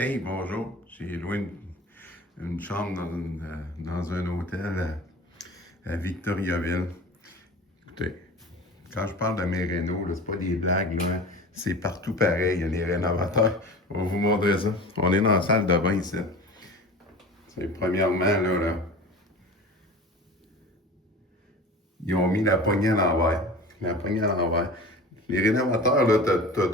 Hey, bonjour. J'ai loué une chambre dans un hôtel à Victoriaville. Écoutez, quand je parle de mes rénaux, là, c'est pas des blagues, là, hein. C'est partout pareil. Il y a les rénovateurs. On va vous montrer ça. On est dans la salle de bain ici. C'est premièrement, ils ont mis la poignée à l'envers. La poignée à l'envers. Les rénovateurs, là, t'as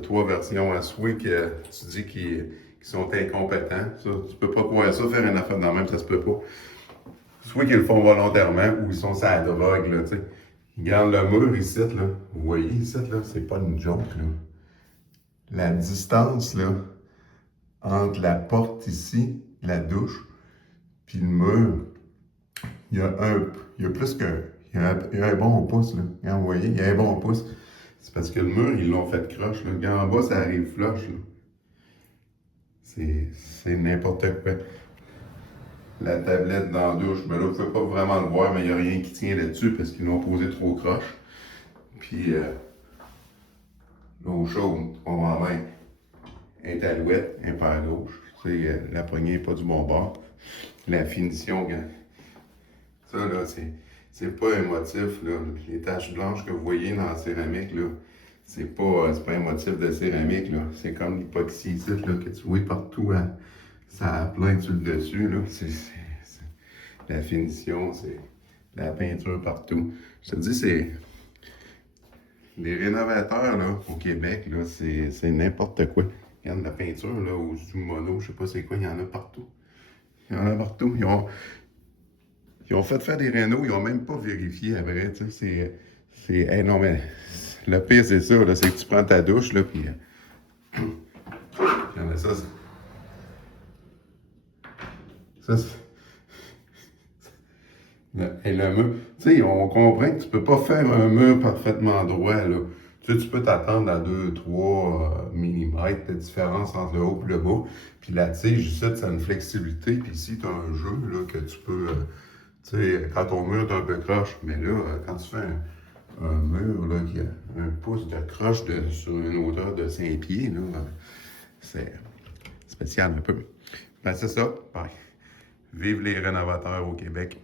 trois versions. Soit que tu dis qu'ils sont incompétents. Ça, tu peux pas croire ça, faire une affaire dans le même, ça se peut pas. Soit qu'ils le font volontairement ou ils sont sur la drogue, là, tu sais. Regarde le mur ici, là. Vous voyez ici, là, c'est pas une joke, là. La distance, là, entre la porte ici, la douche, puis le mur, il y a plus que, il y a un bon pouce, là. Regarde, vous voyez, il y a un bon pouce. C'est parce que le mur, ils l'ont fait croche, là. Regarde, en bas, ça arrive flush, là. C'est n'importe quoi. La tablette dans la douche, ben là, vous ne pouvez pas vraiment le voir, mais il n'y a rien qui tient là-dessus parce qu'ils l'ont posé trop croche. Puis, l'eau chaude, on va en mettre un talouette, un pas à gauche. Tu sais, la poignée n'est pas du bon bord. La finition, ça, là, c'est pas un motif, là. Les taches blanches que vous voyez dans la céramique, là, c'est pas un motif de céramique, là. C'est comme l'époxy ici, là, que tu vois partout, hein. Ça a plein sur le dessus, là. La finition, c'est la peinture partout. Je te dis, c'est... Les rénovateurs, là, au Québec, là, c'est n'importe quoi. Regarde la peinture, là, au mono, je sais pas c'est quoi, il y en a partout. Il y en a partout. Ils ont fait faire des rénaux, ils ont même pas vérifié, à vrai, tu sais, Hey, non, mais... Le pire, c'est ça, là, c'est que tu prends ta douche, là, puis... Regardez ça, c'est... Le mur, tu sais, on comprend que tu peux pas faire un mur parfaitement droit, là. Tu peux t'attendre à 2-3 mm de différence entre le haut et le bas. Puis la tige, ici, ça a une flexibilité. Puis ici, tu as un jeu, là, que tu peux, tu sais, quand ton mur est un peu croche. Mais là, quand tu fais un mur, là, qui a un pouce de croche sur une hauteur de 5 pieds, là, c'est spécial un peu. Ben, c'est ça. Bye. Vive les rénovateurs au Québec.